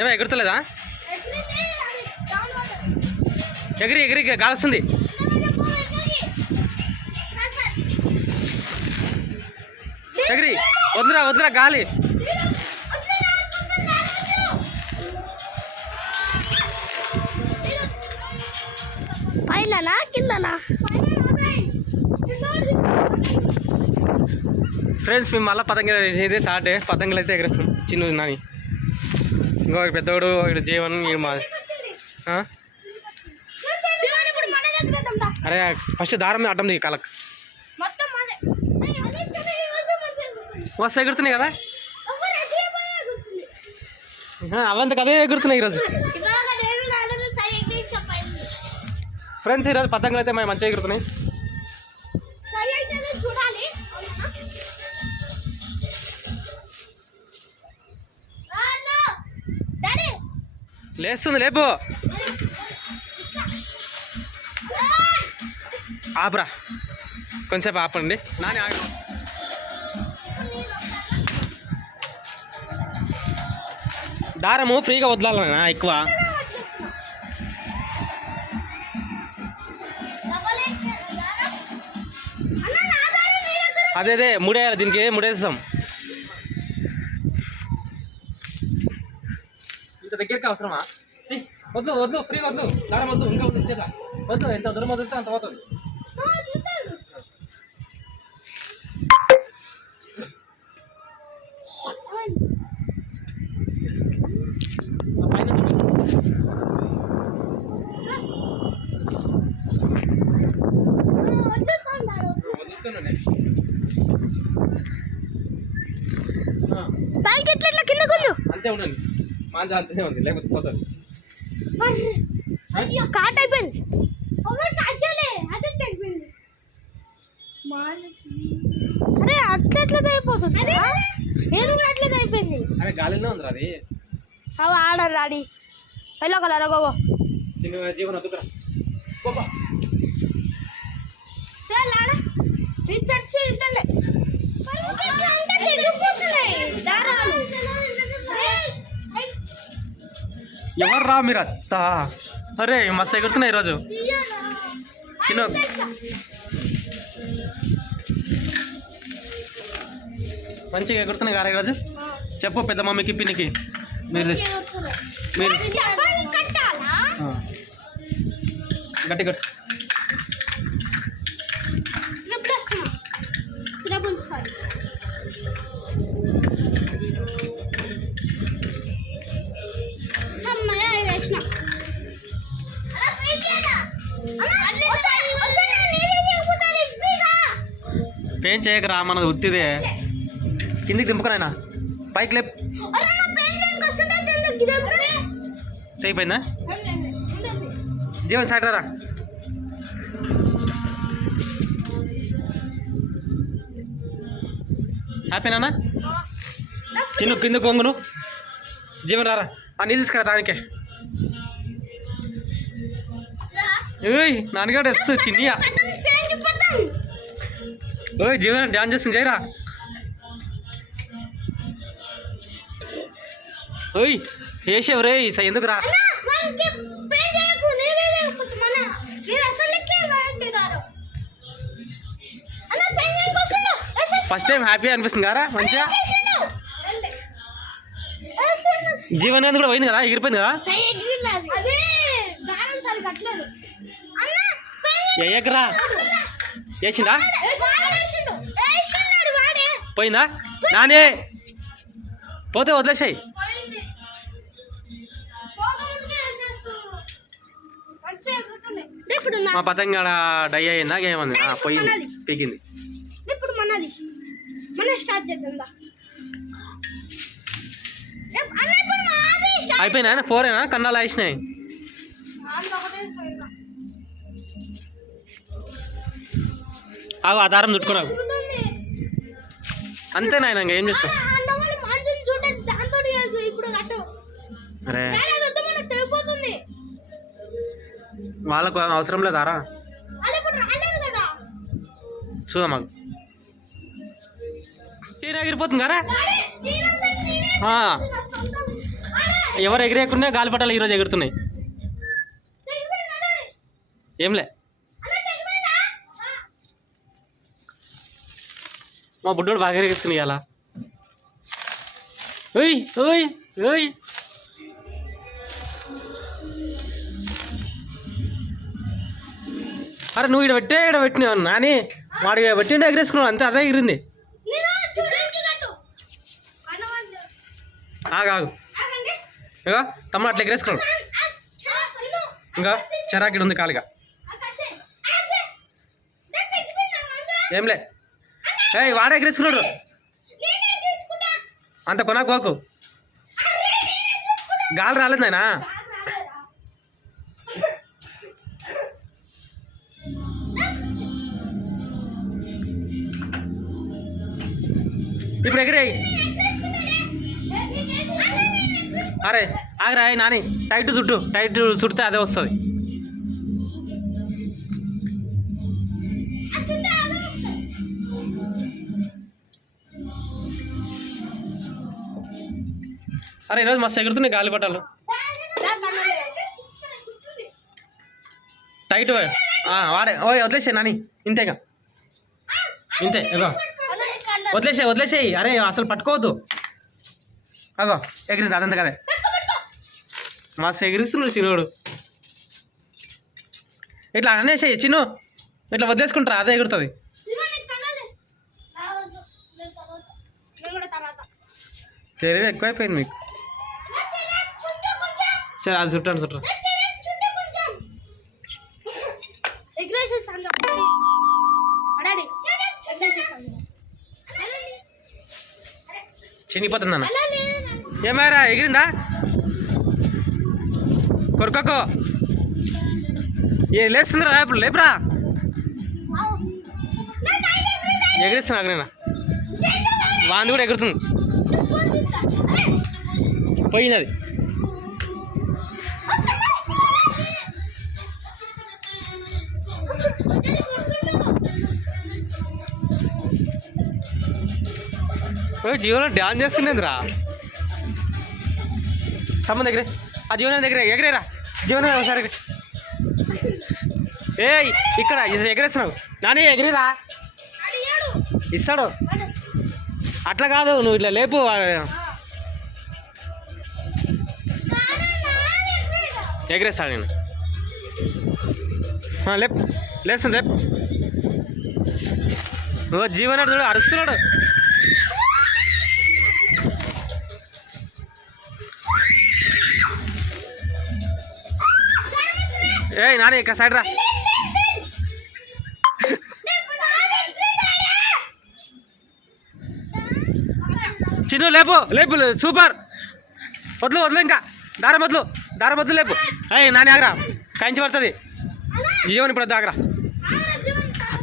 ఏమో ఎగురుతలేదా? ఎగిరి ఎగిరి కాల్సింది ఎగిరి వద్దురా వద్దురా గాలి? పైన కిందనా? ఫ్రెండ్స్ మేము మళ్ళీ పతంగి చేసేది థర్డ్ పతంగులు అయితే ఎగరేస్తాం. చిన్న నాని. ఇంకో పెద్దోడు ఇక్కడ జీవన్ ఈడు మా? అరే ఫస్ట్ దారం అడ్డం దిగి కలక్ మస్తు ఎగురుతున్నాయి కదా? అవంతా కదే ఎగురుతున్నాయి ఈరోజు. ఫ్రెండ్స్ ఈరోజు పతంగులు అయితే మేము మంచిగా ఎగురుతున్నాయి. లేస్తుంది లేపు. ఆపరా. కొంచెంసేపు ఆపండి. నాని ఆగ. దారము ఫ్రీగా వదలాలన్నా ఎక్కువ. అదే అదే ముడేయాలి దీనికి ముడేస్తాం. ఇంత దగ్గరికి అవసరమా? వద్దు వద్దు ఫ్రీగా వద్దు దారం వద్దు ఇంకా వద్దు ఇచ్చేదా వద్దు ఎంత దూరం వదిలితే అంత పోతుంది. పైకి ఎట్లా కింద అంతే ఉండండి. మాంజా అంతనే ఉంది లేకపోతే పోతుంది. అయ్యో కాట్ అయిపోయింది. ఒకటి అచ్చలే అదే అయిపోయింది అరే అట్లా ఎట్లా అయిపోతుంది ఏది కూడా అట్లా అయిపోయింది అరే గాలిలో ఉంది అది. అవి ఎల్లో కలర్ అగో చిన్న జీవన వద్దుకురా గొప్ప ఆడ ఈ చర్చి ఇద్దలే దారాలు. ఎవరు రా మీరు అత్త? అరే మస్తు ఎగురుతున్నాయి ఈరోజు. చిన్న మంచిగా ఎగురుతున్నాయి కదా ఈరోజు? చెప్పు పెద్ద మమ్మీకి పిన్నికి. మీరు మీరు. గట్టి గట్టి ఏం చేయకరా మనది ఉత్తిదే. కిందికి దింపుకునైనా పైకి లేప్. తెగిపోయిందా? జీవన్ సాటరా హ్యాపీనా చిన్న కింద కొంగును. జీవన్ రారా. ఆ నీళ్ళు తీసుకురా దానికే. ఏయ్ నాన్నగాడు వస్తు చిన్నయ్య ఓయ్ జీవన్ డాన్స్ చేస్తుంది చేయరా ఓయ్ వేసావు రే ఎందుకు రా ఫస్ట్ టైం హ్యాపీ అనిపిస్తుంది కదా మంచిగా? జీవన్ గాంధీ కూడా పోయింది కదా ఎగిరిపోయింది కదా? ఎయ్యకరా వేసిందా పోయిందా? నానే! పోతే వదిలేసాయి. మా పతంగ డై అయ్యిందా ఏమంది ఆ, పోయింది. పీకింది. ఇప్పుడు మనది. మనం స్టార్ట్ చేద్దాం అయిపోయినా? ఫోరేనా కన్నాలు వేసినాయి. ఆగు ఆధారం చుట్టుకున్నావు. అంతే నాయన ఇంకా ఏం కట్టు. అరే. వాళ్ళకు అవసరం లేదారా చూద్దాం మాకు తీరా ఎగిరిపోతుంది కదా? ఎవరు ఎగిరేయకుండా గాలిపటాలు ఈరోజు ఎగురుతున్నాయి. ఏంలే మా బుడ్డోడు బాగా ఎగిరిస్తుంది ఇలా ఓయ్ ఓయ్ ఓయ్. అరే నువ్వు ఇక్కడ పెట్టే ఇక్కడ పెట్టినావు నాని వాడు ఇక్కడ పెట్టిండే ఎగిరేసుకున్నావు అంతే అదే ఎగిరింది. ఆగాగు ఇగో తమ్ముడు అట్లా ఎగిరేసుకున్నాడు. ఇంకా చెరాకిడు ఉంది కాలుగా. ఏంలే ఏయ్ వాడే ఎగిరేసుకున్నాడు అంత కొనా కోకు గాలి రాలేదు నాయనా. ఇప్పుడు ఎగిరే అరే ఆగరా నాని. టైట్ చుట్టు టైట్ చుడితే అదే వస్తుంది. అరే ఈరోజు మస్తు ఎగురుతున్నాయి గాలిపటాలు టైట్ వాడే. ఓయ్ వదిలేసే నాని. ఇంతేగా ఇంతే ఇగో. వదిలేసే వదిలేసేయి. అరే అసలు పట్టుకోవద్దు. అగో ఎగిరింది అదంతా కదే. మస్తు ఎగిరిస్తున్నాడు చిన్నోడు. ఇట్లా అనేసేయి చిన్ను. ఇట్లా వదిలేసుకుంటారా? అదే ఎగురుతుంది. తెలివి ఎక్కువైపోయింది మీకు. సరే అది చుట్టాను చుట్టరు చినిగిపోతుంది అన్న ఏమారా ఎగిరిందా? కొరకకో. ఏ లేస్తుందిరా ఇప్పుడు లేపురా. ఎగిరిస్తున్నా నేను వాంది కూడా ఎగురుతుంది. పోయింది అది. జీవన డ్యాన్స్ చేస్తుండేందిరా? తమ్మ దగ్గరే. ఆ జీవన దగ్గర ఎగరేరా. జీవన ఒకసారి. ఏయ్ ఇక్కడ ఎగరేస్తున్నావు. నాని ఎగిరిరా. ఇస్తాడు. అట్లా కాదు నువ్వు ఇట్లా లేపు ఎగరేస్తాడు నేను. లేప్ లేపు. లేస్తుంది లేపు. ఓ జీవనాడు చూడు అరుస్తున్నాడు. ఏయ్ నాని ఇక్కడ సైడ్ రా. చిన్ను లేపు లేపు సూపర్. వదులు వదిలే ఇంకా. దారం వదులు దారం వదులు లేపు. అయ్యి నాని ఆగరా. కాయించి పడుతుంది. జీవన్ ఇప్పుడు వద్దు ఆగరా.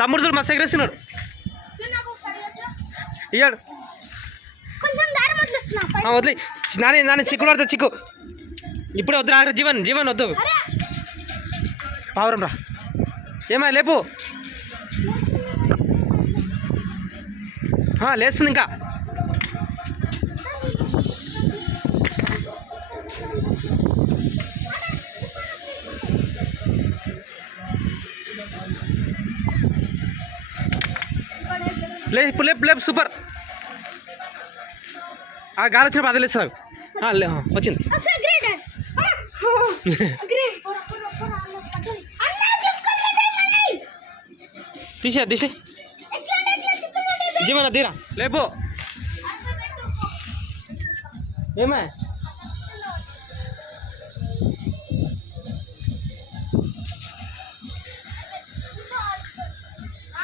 తమ్ముడు చూడు మస్తు ఎగరేస్తున్నాడు. ఇయ్యాడు. కొంచెం వదిలే. నాని నాని చిక్కులు పడుతుంది చిక్కు. ఇప్పుడే వద్దు ఆగరా జీవన్ జీవన్ వద్దు. పావురం రా. ఏమా లేపు. లేస్తుంది ఇంకా. లేపు లేపు లేపు సూపర్ ఆ గాలి వచ్చినప్పుడు అదే లేస్తుంది ఆ, లే- ఆ, వచ్చింది ఒకసారి గ్రేట్ గ్రేట్ అన్నా చుక్కలు తీసే తీసే జీవన తీరా లేపు ఏమే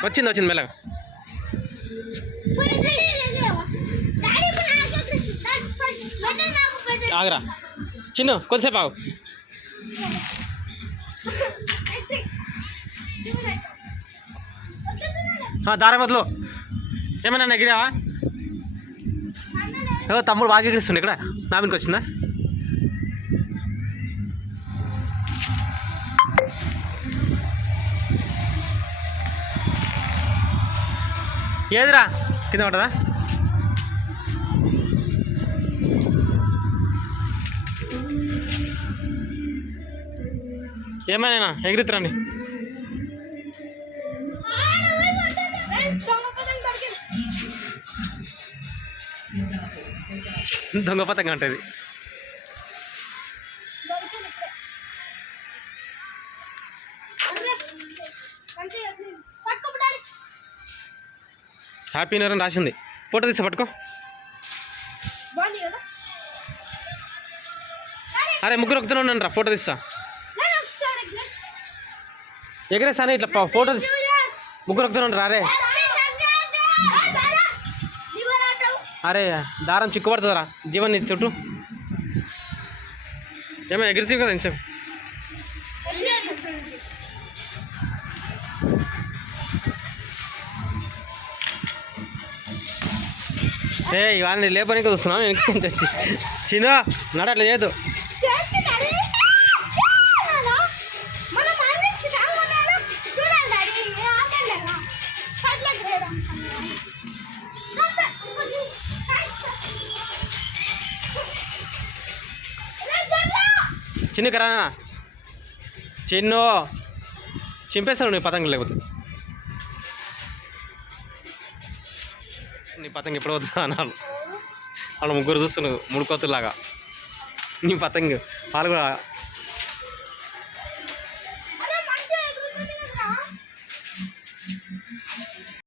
వచ్చింది వచ్చింది మెల్లగా ఆగరా. చిన్న కొద్దిసేపు ఆగు. దార బదులు ఏమైనా నెగిరావా? ఏదో తమ్ముడు బాగా ఎగిరిస్తుండే ఇక్కడ నా వచ్చిందా? ఏదిరా? కింద పడదా ఏమైనా ఎగిరితురండి దొంగ పతంగా ఉంటుంది హ్యాపీ న్యూ ఇయర్ అని రాసింది. ఫోటో తీసి పట్టుకో. అరే ముగ్గురు ఒకతూనే ఉండండి రా ఫోటో తీస్తా. నేను ఒకసారి ఎగరేసాను ఇట్లా ఫోటో తీసి ముగ్గురు ఒకతూనే ఉండరు అరే. అరే దారం చిక్కుపడుతుందిరా జీవన్ నీ చుట్టూ. ఏమో ఎగిరితే కదా ఇంచేపు ఏ ఇవన్నీ లేపనికి చూస్తున్నాను వెనక్కి వచ్చి. చిన్న నడ అట్లా చేయదు చిన్న కరా చిన్ను చింపేస్తాను నీ పతంగ లేకపోతే. నీ పతంగ ఎప్పుడు వద్దా అన్నాను వాళ్ళ ముగ్గురు చూస్తున్నావు మూడు కోతులాగా నీ పతంగ వాళ్ళు కూడా